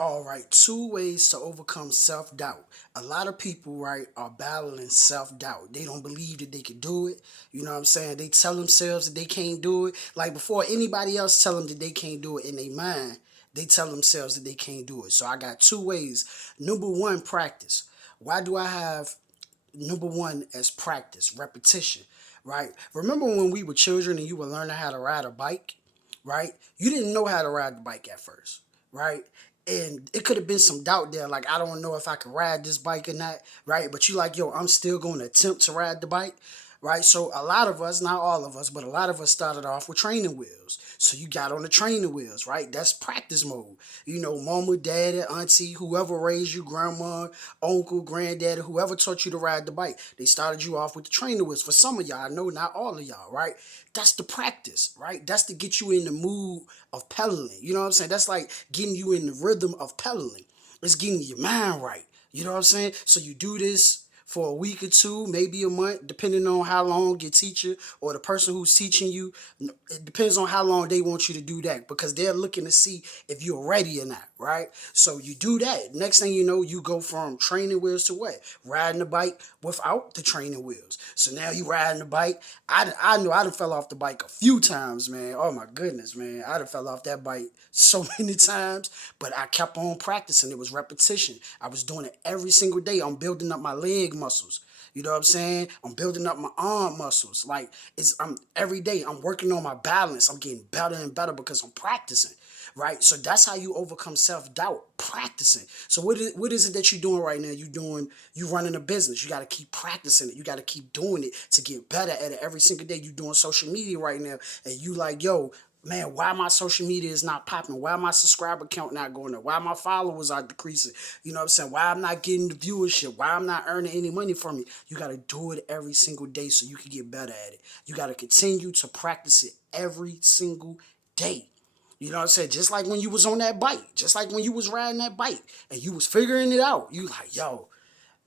All right, two ways to overcome self doubt. A lot of people, right, are battling self doubt. They don't believe that they can do it. You know what I'm saying? They tell themselves that they can't do it. Like before anybody else tell them that they can't do it in their mind, they tell themselves that they can't do it. So I got two ways. Number one, practice. Why do I have number one as practice, repetition, right? Remember when we were children and you were learning how to ride a bike, right? You didn't know how to ride the bike at first, right? And it could have been some doubt there, like I don't know if I can ride this bike or not, right? But you like, yo, I'm still going to attempt to ride the bike, right? So a lot of us, not all of us, but a lot of us started off with training wheels. So you got on the training wheels, right? That's practice mode. You know, mama, daddy, auntie, whoever raised you, grandma, uncle, granddaddy, whoever taught you to ride the bike, they started you off with the training wheels. For some of y'all, I know not all of y'all, right? That's the practice, right? That's to get you in the mood of pedaling. You know what I'm saying? That's like getting you in the rhythm of pedaling. It's getting your mind right. You know what I'm saying? So you do this for a week or two, maybe a month, depending on how long your teacher or the person who's teaching you, it depends on how long they want you to do that because they're looking to see if you're ready or not, right? So you do that. Next thing you know, you go from training wheels to what? Riding the bike without the training wheels. So now you riding the bike. I know I done fell off the bike a few times, man. Oh my goodness, man. I done fell off that bike so many times, but I kept on practicing. It was repetition. I was doing it every single day. I'm building up my leg muscles. You know what I'm saying? I'm building up my arm muscles. Like I'm every day I'm working on my balance. I'm getting better and better because I'm practicing. Right? So that's how you overcome self-doubt, practicing. So what is it that you're doing right now? You running a business. You got to keep practicing it. You got to keep doing it to get better at it every single day. You doing social media right now and you like, yo, man, why my social media is not popping? Why my subscriber count not going up? Why my followers are decreasing? You know what I'm saying? Why I'm not getting the viewership? Why I'm not earning any money from it? You got to do it every single day so you can get better at it. You got to continue to practice it every single day. You know what I'm saying? Just like when you was on that bike, just like when you was riding that bike and you was figuring it out. You like, yo,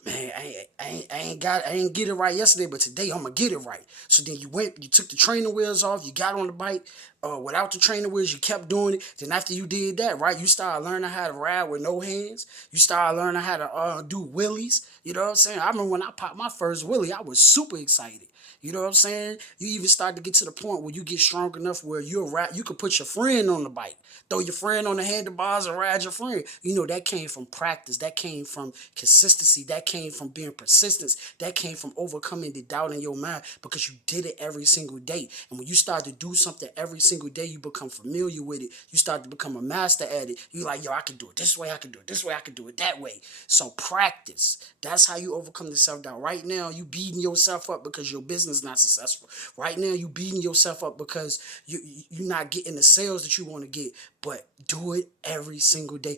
man, I ain't get it right yesterday, but today I'm gonna get it right. So then you took the training wheels off, you got on the bike, without the training wheels, you kept doing it. Then after you did that, right, you started learning how to ride with no hands. You started learning how to do wheelies. You know what I'm saying? I remember when I popped my first wheelie, I was super excited. You know what I'm saying? You even start to get to the point where you get strong enough where you could put your friend on the bike, throw your friend on the handlebars and ride your friend. You know, that came from practice. That came from consistency. That came from being persistent. That came from overcoming the doubt in your mind because you did it every single day. And when you start to do something every single day, you become familiar with it. You start to become a master at it. You like, yo, I can do it this way. I can do it this way. I can do it that way. So practice. That's how you overcome the self-doubt. Right now, you beating yourself up because your business is not successful. Right now, you beating yourself up because you're not getting the sales that you want to get. But do it every single day.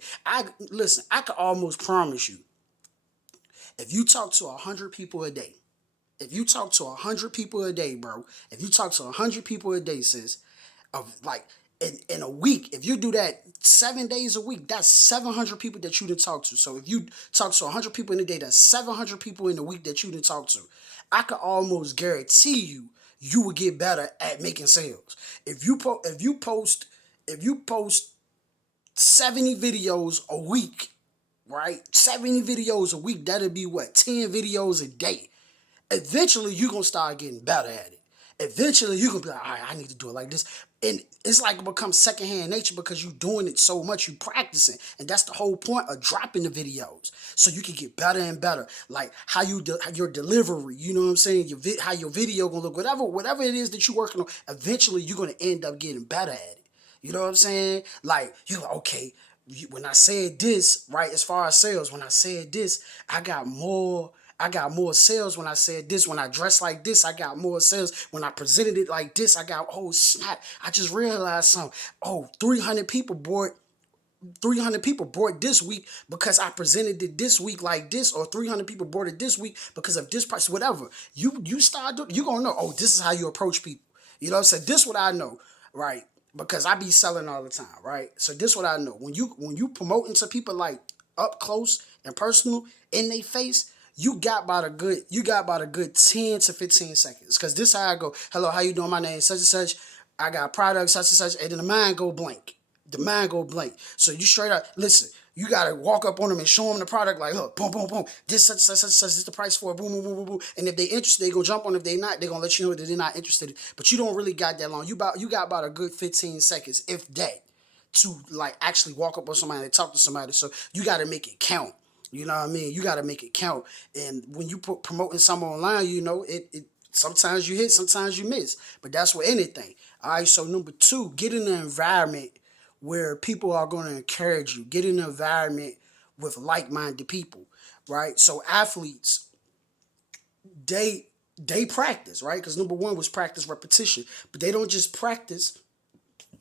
Listen, I could almost promise you, if you talk to 100 people a day, if you talk to 100 people a day, bro, if you talk to 100 people a day, sis, of like in a week, if you do that 7 days a week, that's 700 people that you didn't talk to. So if you talk to 100 people in a day, that's 700 people in a week that you didn't talk to. I could almost guarantee you will get better at making sales. If you post 70 videos a week, right? 70 videos a week, that'll be what? 10 videos a day. Eventually, you're going to start getting better at it. Eventually, you're going to be like, all right, I need to do it like this. And it's like it becomes secondhand nature because you're doing it so much, you practicing. And that's the whole point of dropping the videos. So you can get better and better. Like how your delivery, you know what I'm saying? How your video going to look, whatever it is that you're working on, eventually you're going to end up getting better at it. You know what I'm saying? Like, you're like, okay, when I said this, right, as far as sales, when I said this, I got more sales when I said this. When I dressed like this, I got more sales. When I presented it like this, oh snap, I just realized something. Oh, 300 people bought this week because I presented it this week like this, or 300 people bought it this week because of this price, whatever. You start doing, you gonna know, oh, this is how you approach people. You know what I'm saying? This what I know, right? Because I be selling all the time, right? So this what I know. When you promoting to people like up close and personal in their face, you got about a good 10 to 15 seconds. Cause this how I go, hello, how you doing? My name is such and such. I got products such and such, and then the mind go blank. The mind go blank. So you straight up listen. You gotta walk up on them and show them the product like, look, boom, boom, boom. This such such such such. This is the price for it. Boom, boom, boom, boom, boom. And if they interested, they gonna jump on. If they not, they gonna let you know that they're not interested. But you don't really got that long. You got about a good 15 seconds, if that, to like actually walk up on somebody and talk to somebody. So you got to make it count. You know what I mean? You got to make it count. And when you put promoting something online, you know it. Sometimes you hit, sometimes you miss. But that's with anything. All right. So number two, get in an environment where people are going to encourage you. Get in an environment with like-minded people. Right. So athletes, they they practice, right? Because number one was practice repetition, but they don't just practice,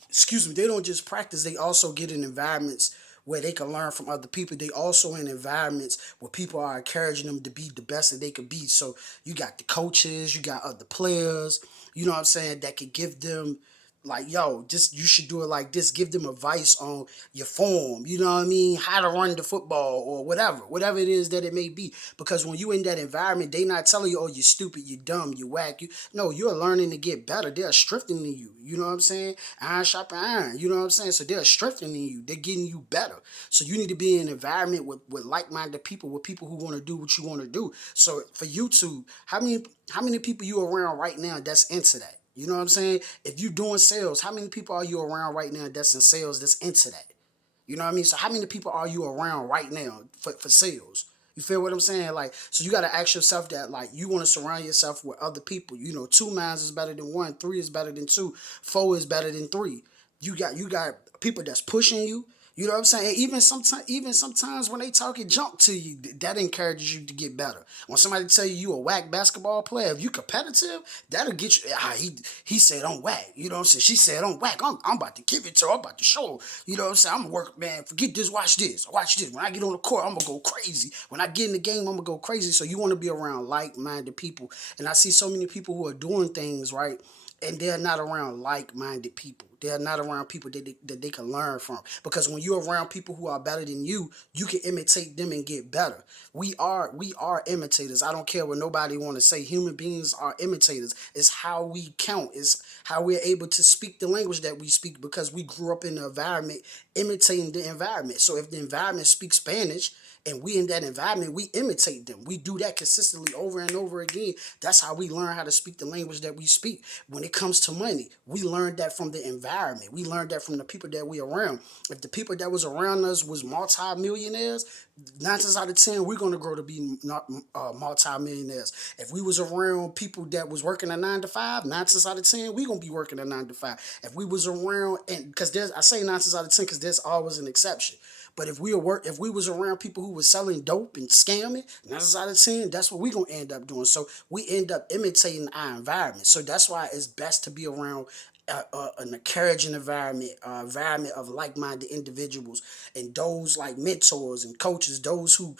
excuse me, they don't just practice, they also get in environments where they can learn from other people. They also in environments where people are encouraging them to be the best that they could be. So you got the coaches, you got other players, you know what I'm saying, that could give them like, yo, just you should do it like this. Give them advice on your form, you know what I mean? How to run the football or whatever it is that it may be. Because when you in that environment, they not telling you, oh, you're stupid, you're dumb, you whack. You no, you're learning to get better. They're strengthening you. You know what I'm saying? Iron sharpen iron. You know what I'm saying? So they're strengthening you. They're getting you better. So you need to be in an environment with like-minded people, with people who want to do what you want to do. So for YouTube, how many people you around right now that's into that? You know what I'm saying? If you're doing sales, how many people are you around right now that's in sales that's into that? You know what I mean? So how many people are you around right now for sales? You feel what I'm saying? Like, so you got to ask yourself that, like, you want to surround yourself with other people. You know, two minds is better than one, three is better than two, four is better than three. You got people that's pushing you. You know what I'm saying? Even sometimes when they talking junk to you, that encourages you to get better. When somebody tell you a whack basketball player, if you competitive, that'll get you. He said I'm whack. You know what I'm saying? She said I'm whack. I'm about to give it to her. I'm about to show her. You know what I'm saying? I'm gonna work, man. Forget this. Watch this. Watch this. When I get on the court, I'm gonna go crazy. When I get in the game, I'm gonna go crazy. So you want to be around like-minded people. And I see so many people who are doing things right, and they're not around like-minded people. They're not around people that they can learn from. Because when you're around people who are better than you can imitate them and get better. We are imitators. I don't care what nobody want to say. Human beings are imitators. It's how we count. It's how we're able to speak the language that we speak because we grew up in the environment imitating the environment. So if the environment speaks Spanish, and we in that environment, we imitate them. We do that consistently over and over again. That's how we learn how to speak the language that we speak. When it comes to money, we learned that from the environment. We learned that from the people that we around. If the people that was around us was multi-millionaires, 9 times out of 10, we're going to grow to be not multi-millionaires. If we was around people that was working a 9 to 5, 9 times out of 10, we going to be working a 9 to 5. If we was around, and because I say 9 times out of 10 because there's always an exception. But if we was around people who was selling dope and scamming, 9 times out of 10, that's what we gonna end up doing. So we end up imitating our environment. So that's why it's best to be around an encouraging environment, environment of like-minded individuals, and those like mentors and coaches, those who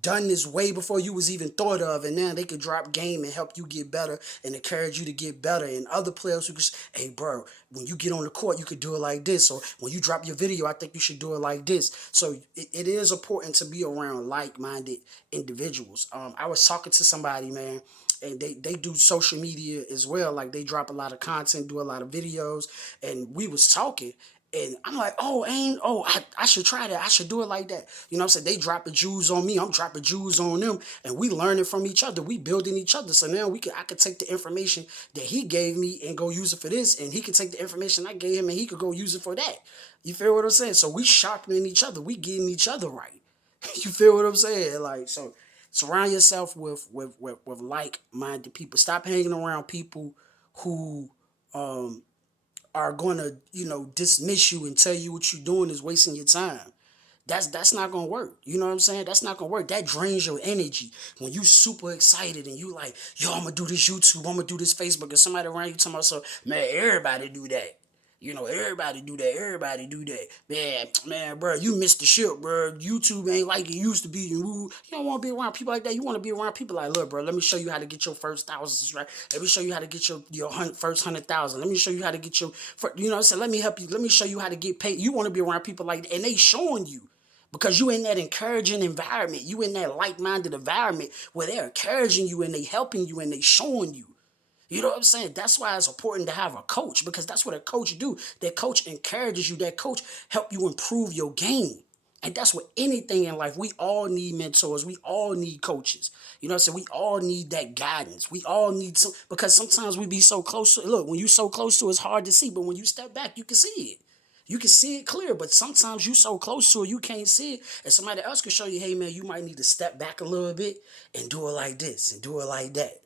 done this way before you was even thought of, and now they could drop game and help you get better and encourage you to get better. And other players who could say, hey bro, when you get on the court you could do it like this, or when you drop your video I think you should do it like this. So it is important to be around like-minded individuals. I was talking to somebody, man, and they do social media as well. Like they drop a lot of content, do a lot of videos, and we was talking, and I'm like, I should try that. I should do it like that. You know what I'm saying? They dropping jewels on me. I'm dropping jewels on them. And we learning from each other. We building each other. So now I could take the information that he gave me and go use it for this. And he could take the information I gave him and he could go use it for that. You feel what I'm saying? So we sharpening each other. We getting each other right. You feel what I'm saying? Like, so surround yourself with like-minded people. Stop hanging around people who are going to, dismiss you and tell you what you're doing is wasting your time. That's not gonna work. You know what I'm saying? That's not gonna work. That drains your energy. When you super excited and you like, yo, I'm gonna do this YouTube, I'm gonna do this Facebook, and somebody around you talking about, so man, everybody do that. Everybody do that. Everybody do that. Man, bro, you missed the shit, bro. YouTube ain't like it used to be. You don't want to be around people like that. You want to be around people like, look, bro, let me show you how to get your first thousands, right? Let me show you how to get your first 100,000. Let me show you how to get your, you know what I'm saying? Let me help you. Let me show you how to get paid. You want to be around people like that, and they showing you. Because you in that encouraging environment. You in that like-minded environment where they're encouraging you and they helping you and they showing you. You know what I'm saying? That's why it's important to have a coach, because that's what a coach do. That coach encourages you. That coach help you improve your game. And that's what anything in life. We all need mentors. We all need coaches. You know what I'm saying? We all need that guidance. We all need some, because sometimes we be so close to it. Look, when you so close to it, it's hard to see. But when you step back, you can see it. You can see it clear, but sometimes you so close to it, you can't see it. And somebody else can show you, hey man, you might need to step back a little bit and do it like this and do it like that.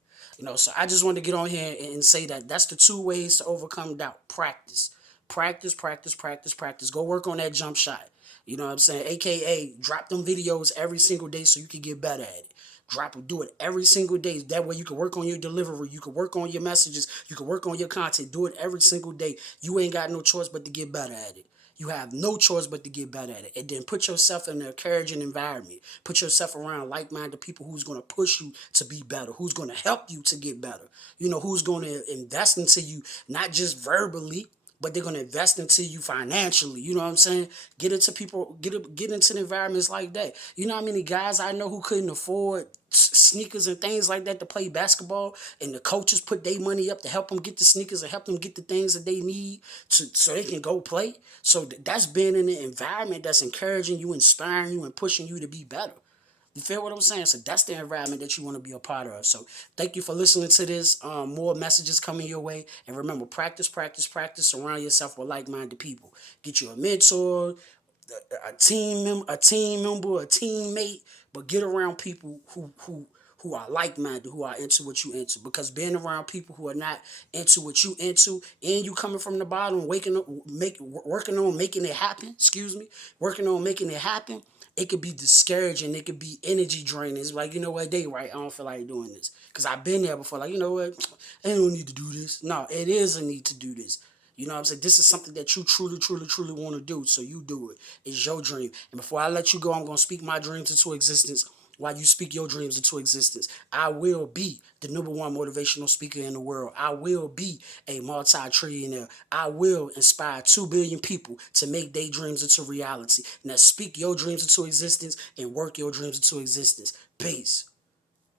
So I just wanted to get on here and say that that's the two ways to overcome doubt. Practice. Practice, practice, practice, practice. Go work on that jump shot. You know what I'm saying? AKA drop them videos every single day so you can get better at it. Drop them, do it every single day. That way you can work on your delivery. You can work on your messages. You can work on your content. Do it every single day. You ain't got no choice but to get better at it. You have no choice but to get better at it. And then put yourself in an encouraging environment. Put yourself around like-minded people who's going to push you to be better, who's going to help you to get better. Who's going to invest into you, not just verbally, but they're gonna invest into you financially. You know what I'm saying? Get into people, get into the environments like that. You know how many guys I know who couldn't afford sneakers and things like that to play basketball, and the coaches put their money up to help them get the sneakers and help them get the things that they need so they can go play. So that's being in an environment that's encouraging you, inspiring you, and pushing you to be better. You feel what I'm saying? So that's the environment that you want to be a part of. So thank you for listening to this. More messages coming your way. And remember, practice, practice, practice. Surround yourself with like-minded people. Get you a mentor, a team member, a teammate. But get around people who are like-minded, who are into what you into. Because being around people who are not into what you into, and you coming from the bottom, working on making it happen. Working on making it happen. It could be discouraging. It could be energy draining. It's like, you know what, they right. I don't feel like doing this. Because I've been there before. Like, you know what, I don't need to do this. No, it is a need to do this. You know what I'm saying? This is something that you truly, truly, truly want to do. So you do it. It's your dream. And before I let you go, I'm going to speak my dreams into existence while you speak your dreams into existence. I will be the #1 motivational speaker in the world. I will be a multi-trillionaire. I will inspire 2 billion people to make their dreams into reality. Now speak your dreams into existence and work your dreams into existence. Peace.